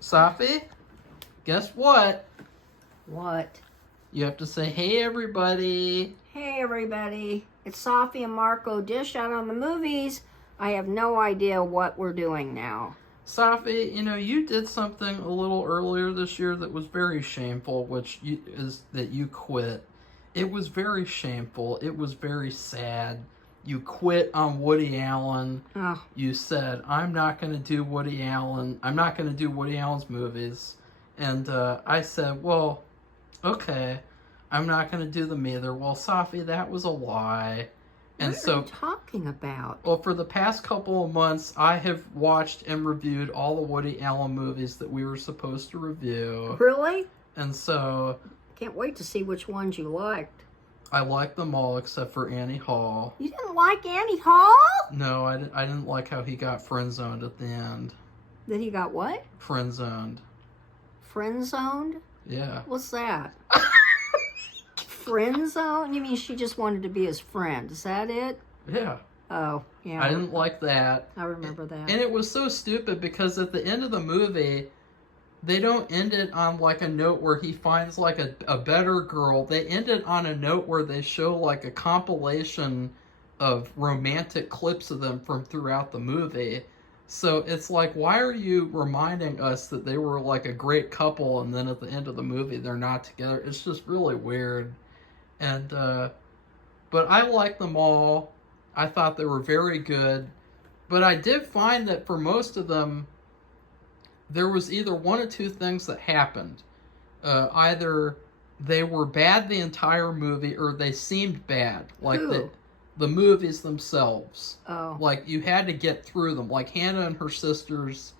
Safi, guess what? What? You have to say, hey, everybody. Hey, everybody. It's Safi and Marco Dish out on the movies. I have no idea what we're doing now. Safi, you did something a little earlier this year that was very shameful, which is that you quit. It was very shameful. It was very sad. You quit on Woody Allen. Oh. You said, I'm not going to do Woody Allen. I'm not going to do Woody Allen's movies. And I said, well, okay, I'm not going to do them either. Well, Safi, that was a lie. And what are you talking about? Well, for the past couple of months, I have watched and reviewed all the Woody Allen movies that we were supposed to review. Really? And so... Can't wait to see which ones you liked. I liked them all except for Annie Hall. You didn't like Annie Hall? No, I didn't like how he got friend-zoned at the end. That he got what? Friend-zoned. Friend-zoned? Yeah. What's that? Friend zone? You mean she just wanted to be his friend? Is that it? Yeah. Oh, yeah. I didn't like that. I remember that. And it was so stupid because at the end of the movie, they don't end it on like a note where he finds like a better girl. They end it on a note where they show like a compilation of romantic clips of them from throughout the movie. So it's like, why are you reminding us that they were like a great couple and then at the end of the movie they're not together? It's just really weird. And, but I liked them all. I thought they were very good. But I did find that for most of them, there was either one or two things that happened. Either they were bad the entire movie or they seemed bad. Like the movies themselves. Oh. Like you had to get through them. Like Hannah and her sisters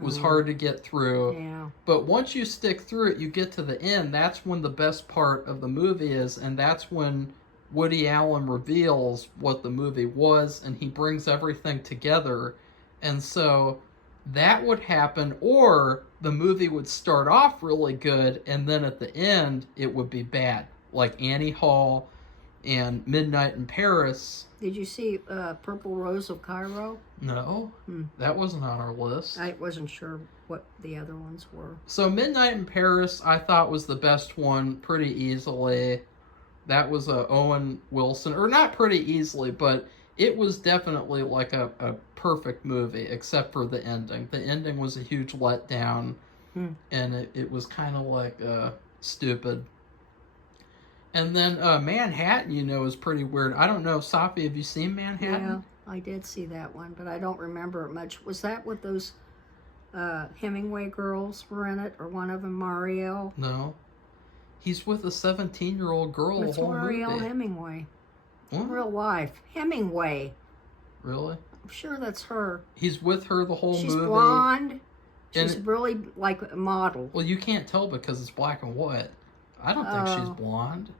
was hard to get through. Yeah. But once you stick through it, you get to the end. That's when the best part of the movie is, and that's when Woody Allen reveals what the movie was, and he brings everything together. And so that would happen, or the movie would start off really good, and then at the end, it would be bad. Like Annie Hall and Midnight in Paris. Did you see Purple Rose of Cairo? No, that wasn't on our list. I wasn't sure what the other ones were. So Midnight in Paris, I thought was the best one pretty easily. That was Owen Wilson, or not pretty easily, but it was definitely like a perfect movie, except for the ending. The ending was a huge letdown, and it was kind of like stupid. And then Manhattan, is pretty weird. I don't know, Safi, have you seen Manhattan? Yeah, I did see that one, but I don't remember it much. Was that with those Hemingway girls were in it, or one of them, Marielle? No. He's with a 17-year-old girl the whole movie. It's Marielle Hemingway. What? Real life. Hemingway. Really? I'm sure that's her. He's with her the whole movie. She's blonde. She's really like a model. Well, you can't tell because it's black and white. I don't think she's blonde.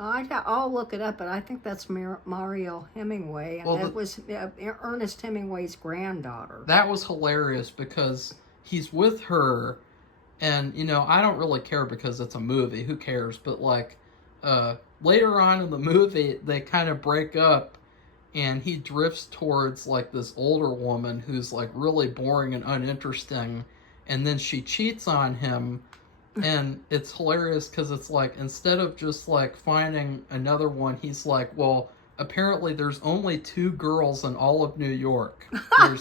I'll look it up, but I think that's Marielle Hemingway. And that was Ernest Hemingway's granddaughter. That was hilarious because he's with her, and, I don't really care because it's a movie. Who cares? But, like, later on in the movie, they kind of break up, and he drifts towards, like, this older woman who's, like, really boring and uninteresting, and then she cheats on him. And it's hilarious because it's like, instead of just like finding another one, he's like, well, apparently there's only two girls in all of New York.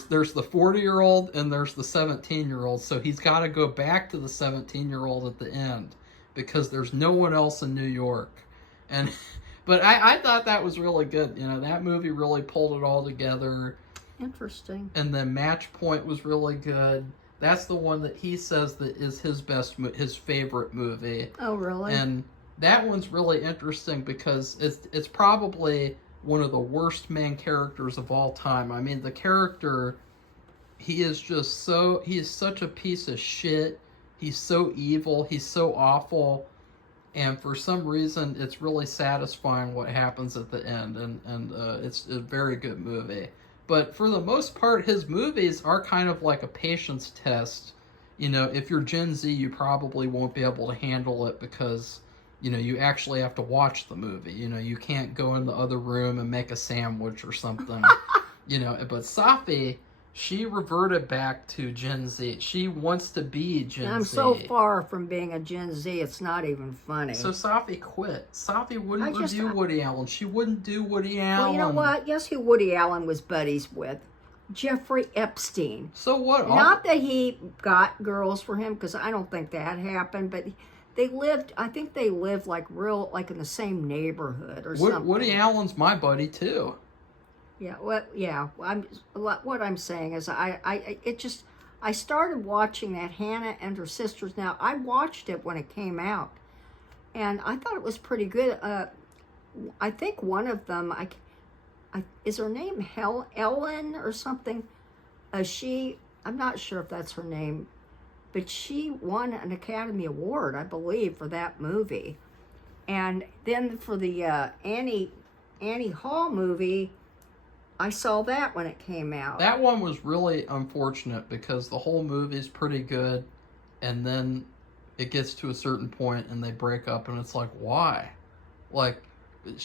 There's the 40-year-old and there's the 17-year-old. So he's got to go back to the 17-year-old at the end because there's no one else in New York. And but I thought that was really good. That movie really pulled it all together. Interesting. And then Match Point was really good. That's the one that he says that is his favorite movie. Oh, really? And that one's really interesting because it's probably one of the worst main characters of all time. I mean, the character, he is such a piece of shit. He's so evil. He's so awful. And for some reason, it's really satisfying what happens at the end. And it's a very good movie. But for the most part, his movies are kind of like a patience test. If you're Gen Z, you probably won't be able to handle it because, you actually have to watch the movie. You can't go in the other room and make a sandwich or something. But Safi, She reverted back to Gen Z. She wants to be Gen And I'm Z. so far from being a Gen Z, it's not even funny. So Safi quit. Safi wouldn't I just- review Woody Allen. She wouldn't do Woody Allen. Well, you know what? Guess who Woody Allen was buddies with? Jeffrey Epstein. So what? Not that he got girls for him, because I don't think that happened, but they lived, I think they lived like in the same neighborhood or something. Woody Allen's my buddy too. Yeah, what I'm saying is I started watching that Hannah and her sisters. Now, I watched it when it came out, and I thought it was pretty good. I think one of them, is her name Ellen or something? I'm not sure if that's her name, but she won an Academy Award, I believe, for that movie. And then for the Annie Hall movie, I saw that when it came out. That one was really unfortunate because the whole movie's pretty good, and then it gets to a certain point and they break up, and it's like, why? Like,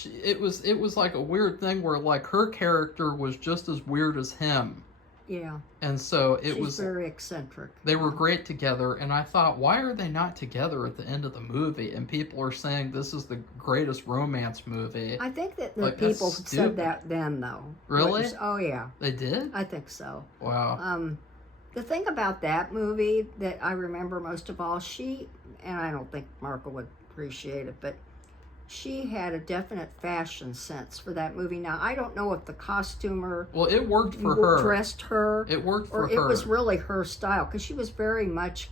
it was like a weird thing where like her character was just as weird as him. Yeah. And so She's was very eccentric. They were great together, and I thought, why are they not together at the end of the movie? And people are saying this is the greatest romance movie. I think that the people said that then, though. Really? Oh yeah. They did? I think so. Wow. The thing about that movie that I remember most of all, and I don't think Marco would appreciate it, but she had a definite fashion sense for that movie. Now, I don't know if the costumer it worked for her. Dressed her. It worked for her. Or it was really her style, because she was very much,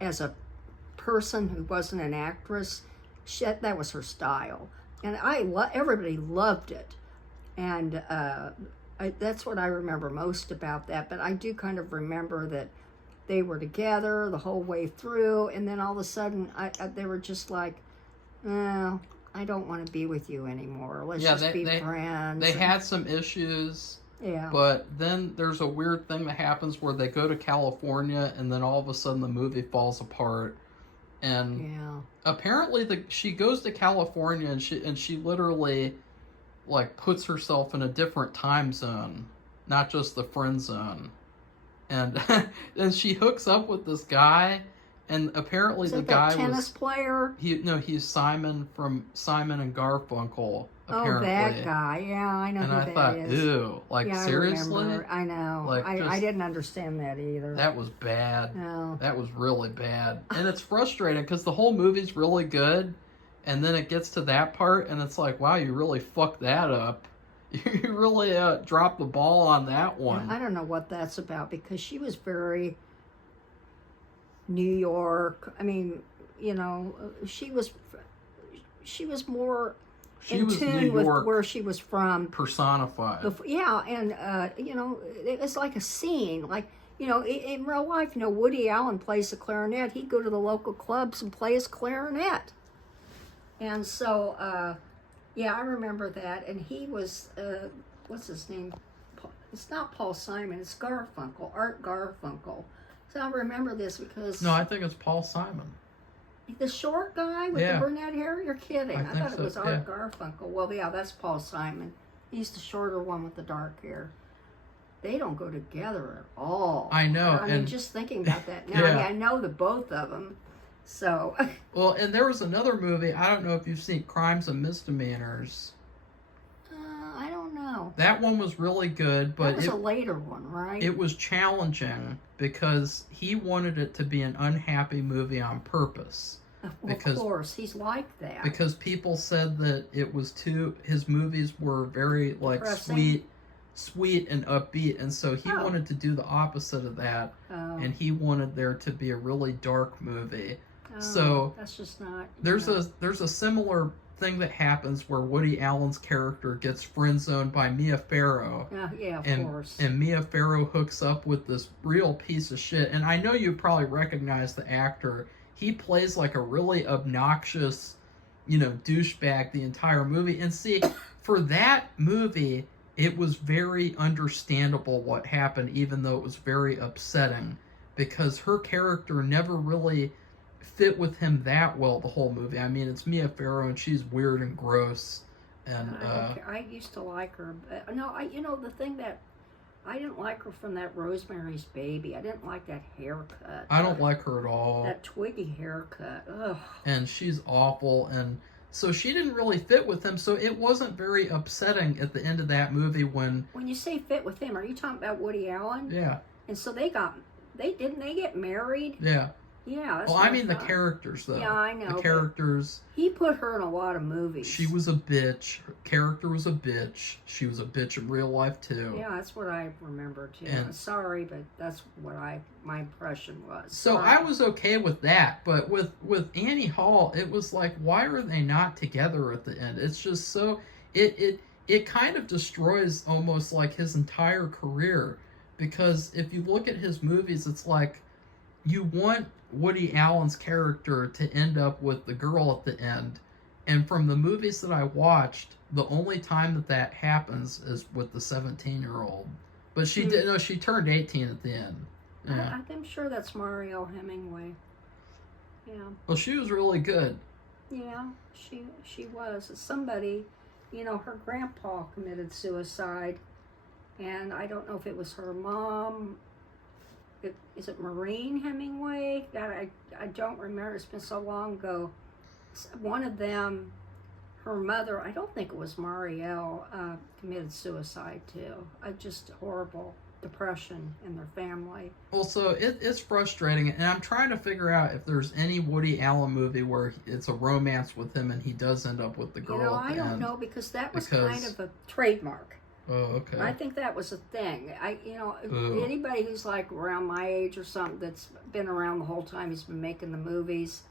as a person who wasn't an actress, that was her style. And everybody loved it. And that's what I remember most about that. But I do kind of remember that they were together the whole way through, and then all of a sudden they were just like, oh, I don't want to be with you anymore. Let's just be friends. They had some issues. Yeah. But then there's a weird thing that happens where they go to California, and then all of a sudden the movie falls apart. And apparently she goes to California, and she literally like puts herself in a different time zone, not just the friend zone. And then she hooks up with this guy. And apparently the guy tennis player? He's Simon from Simon and Garfunkel. Apparently. Oh, that guy. Yeah, I know who that is. And I thought, ew, like seriously? I know. Like, I didn't understand that either. That was bad. No. That was really bad. And it's frustrating because the whole movie's really good, and then it gets to that part, and it's like, wow, you really fucked that up. You really dropped the ball on that one. I don't know what that's about, because she was very New York. I mean, she was more in tune with where she was from. Personified. And it was like a scene. Like, in real life, Woody Allen plays the clarinet. He'd go to the local clubs and play his clarinet. And so, I remember that. And he was, what's his name? It's not Paul Simon. It's Garfunkel, Art Garfunkel. So I remember this because... No, I think it's Paul Simon. The short guy with the brunette hair? You're kidding. I thought it was Art Garfunkel. Well, yeah, that's Paul Simon. He's the shorter one with the dark hair. They don't go together at all. I know. I mean, just thinking about that now. I mean, I know the both of them. So... Well, and there was another movie. I don't know if you've seen Crimes and Misdemeanors. I don't know. That one was really good, but that was a later one, right? It was challenging because he wanted it to be an unhappy movie on purpose. Of course, he's like that. Because people said that it was his movies were very like depressing. sweet and upbeat, and so he wanted to do the opposite of that, and he wanted there to be a really dark movie. So that's just not. There's a similar thing that happens where Woody Allen's character gets friend zoned by Mia Farrow. Of course. And Mia Farrow hooks up with this real piece of shit. And I know you probably recognize the actor. He plays like a really obnoxious, douchebag the entire movie. And see, for that movie, it was very understandable what happened, even though it was very upsetting, because her character never really fit with him that well the whole movie. I mean, it's Mia Farrow, and she's weird and gross. And I used to like her, but no, the thing that I didn't like her from that Rosemary's Baby. I didn't like that haircut. I don't like her at all. That Twiggy haircut. Ugh. And she's awful, and so she didn't really fit with him, so it wasn't very upsetting at the end of that movie when... When you say fit with him, are you talking about Woody Allen? Yeah. And so they didn't they get married? Yeah. Yeah. That's Well, I mean the characters, though. Yeah, I know. The characters. He put her in a lot of movies. She was a bitch. Her character was a bitch. She was a bitch in real life, too. Yeah, that's what I remember, too. And, sorry, but that's what my impression was. So sorry. I was okay with that, but with Annie Hall, it was like, why are they not together at the end? It's just so... It kind of destroys almost like his entire career, because if you look at his movies, it's like you want Woody Allen's character to end up with the girl at the end, and from the movies that I watched, the only time that happens is with the 17-year-old. But she did, no, she turned 18 at the end. Yeah. I'm sure that's Mario Hemingway. Yeah. Well, she was really good. Yeah, she was. Somebody, her grandpa committed suicide, and I don't know if it was her mom. Is it Maureen Hemingway? God, I don't remember. It's been so long ago. One of them, her mother, I don't think it was Marielle, committed suicide too. Just horrible depression in their family. Well, so it's frustrating, and I'm trying to figure out if there's any Woody Allen movie where it's a romance with him and he does end up with the girl at the end. I don't know, because that was kind of a trademark. Oh, okay. I think that was a thing. Anybody who's like around my age or something that's been around the whole time he's been making the movies,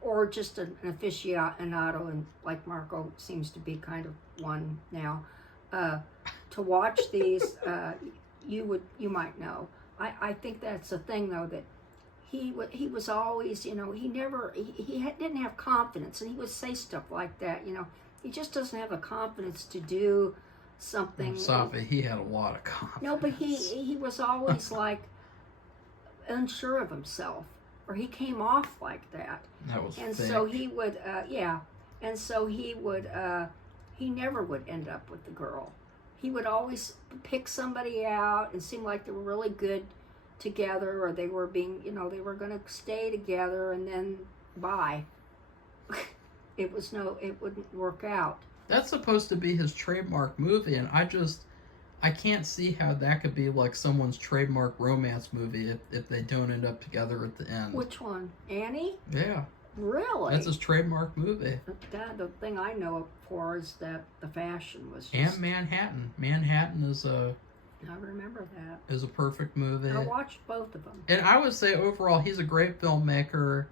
or just an aficionado, and like Marco seems to be kind of one now, to watch these, you might know. I think that's a thing though, that he was always, he didn't have confidence, and he would say stuff like that. He just doesn't have the confidence to do something. Safi, he had a lot of confidence. No, but he was always like unsure of himself, or he came off like that. That was and fake. so he would, and so he would, he never would end up with the girl. He would always pick somebody out and seem like they were really good together, or they were being, they were going to stay together, and then bye. It wouldn't work out. That's supposed to be his trademark movie, and I can't see how that could be like someone's trademark romance movie if they don't end up together at the end. Which one? Annie? Yeah. Really? That's his trademark movie. The thing I know it for is that the fashion was just... And Manhattan. Manhattan is I remember that. Is a perfect movie. I watched both of them. And I would say overall he's a great filmmaker,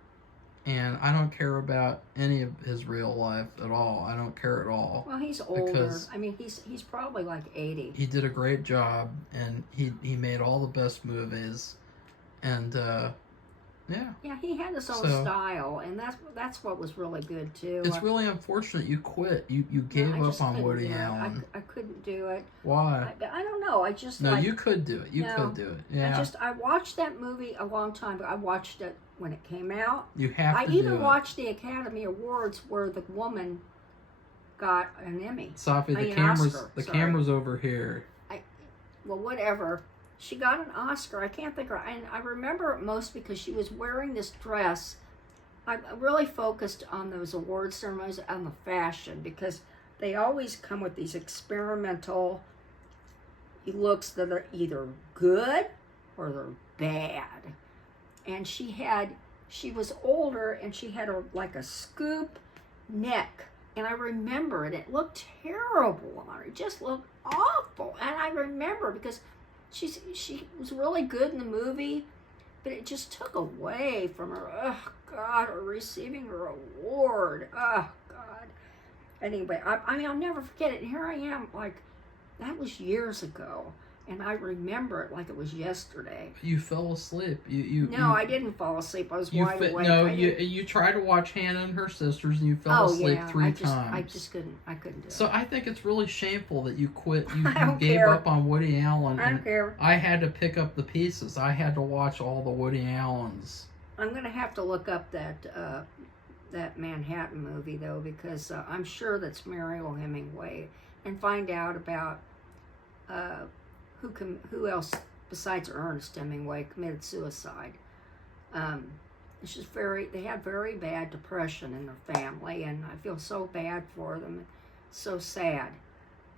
and I don't care about any of his real life at all. I don't care at all. Well, he's older. I mean, he's probably like 80. He did a great job, and he made all the best movies, and yeah. Yeah, he had his own style, and that's what was really good too. It's really unfortunate you quit. You gave up on Woody Allen. I couldn't do it. Why? I don't know. I just no. You could do it. You could do it. Yeah. I watched that movie a long time ago. I watched it when it came out. You have to. I even watched the Academy Awards where the woman got an Emmy. Safi, the camera's over here. Well, whatever. She got an Oscar. I can't think of her. And I remember it most because she was wearing this dress. I really focused on those award ceremonies, on the fashion, because they always come with these experimental looks that are either good or they're bad. And she was older, and she had like a scoop neck. And I remember it. It looked terrible on her. It just looked awful. And I remember because she was really good in the movie, but it just took away from her. Oh God, her receiving her award. Oh God. Anyway, I mean, I'll never forget it. And here I am, like, that was years ago, and I remember it like it was yesterday. You fell asleep. I didn't fall asleep. I was wide awake. No, you tried to watch Hannah and her sisters, and you fell asleep 3 times. I just couldn't. I couldn't do it. So I think it's really shameful that you quit. You I don't gave care. up on Woody Allen. I don't care. I had to pick up the pieces. I had to watch all the Woody Allens. I'm gonna have to look up that Manhattan movie though, because I'm sure that's Mario Hemingway, and find out about who else besides Ernest Hemingway committed suicide. It's just they had very bad depression in their family, and I feel so bad for them, so sad.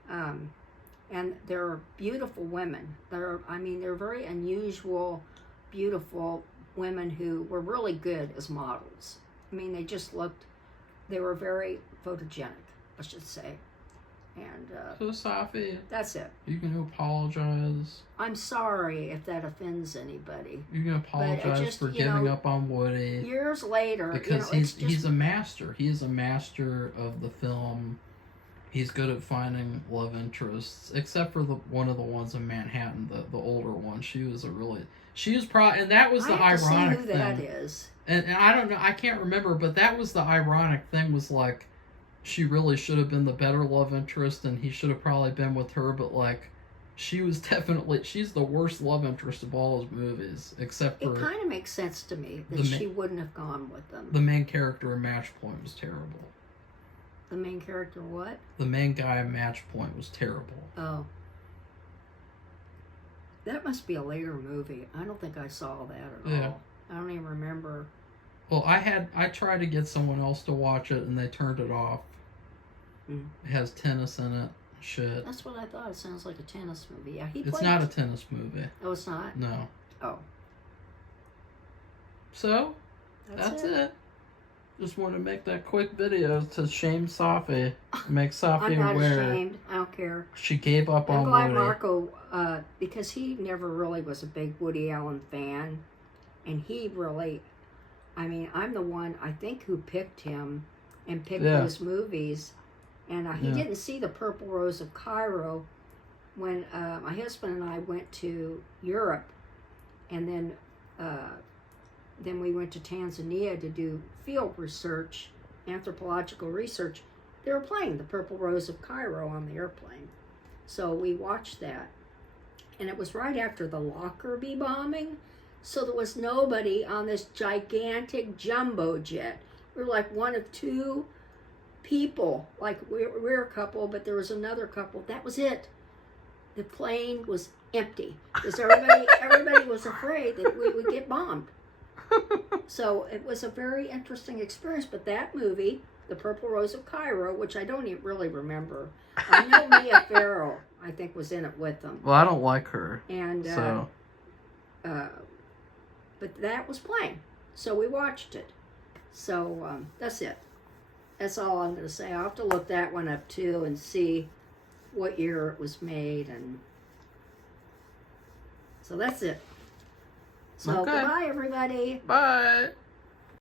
And they're beautiful women. They're very unusual, beautiful women who were really good as models. I mean, they were very photogenic, I should say. And so, Safi, that's it. You can apologize. I'm sorry if that offends anybody. You can apologize for giving up on Woody. Years later, because he's a master. He is a master of the film. He's good at finding love interests, except for one of the ones in Manhattan, the older one. She was probably, and that was the ironic thing. That is. And I don't know, I can't remember, but that was the ironic thing, was like, she really should have been the better love interest, and he should have probably been with her, but like, she's the worst love interest of all his movies, except for... It kind of makes sense to me that she wouldn't have gone with them. The main character in Match Point was terrible. The main character what? The main guy in Match Point was terrible. Oh. That must be a later movie. I don't think I saw that at all. I don't even remember. Well, I tried to get someone else to watch it, and they turned it off. It has tennis in it. Shit. That's what I thought. It sounds like a tennis movie. Yeah, it's not a tennis movie. Oh, it's not? No. Oh. So, that's it. Just wanted to make that quick video to shame Safi. Make Safi aware. I'm not ashamed. I don't care. She gave up on Woody. I'm glad Marco, because he never really was a big Woody Allen fan. And he really, I'm the one, I think, who picked him and picked those movies. And he didn't see The Purple Rose of Cairo when my husband and I went to Europe. And then we went to Tanzania to do field research, anthropological research. They were playing The Purple Rose of Cairo on the airplane. So we watched that. And it was right after the Lockerbie bombing. So there was nobody on this gigantic jumbo jet. We were like one of two people. Like we're a couple, but there was another couple. That was it. The plane was empty because everybody was afraid that we would get bombed. So it was a very interesting experience. But that movie, The Purple Rose of Cairo, which I don't even really remember. I know Mia Farrow, I think, was in it with them. Well, I don't like her. And but that was playing, so we watched it. So that's it. That's all I'm going to say. I'll have to look that one up too and see what year it was made, and so that's it. So goodbye, everybody. Bye.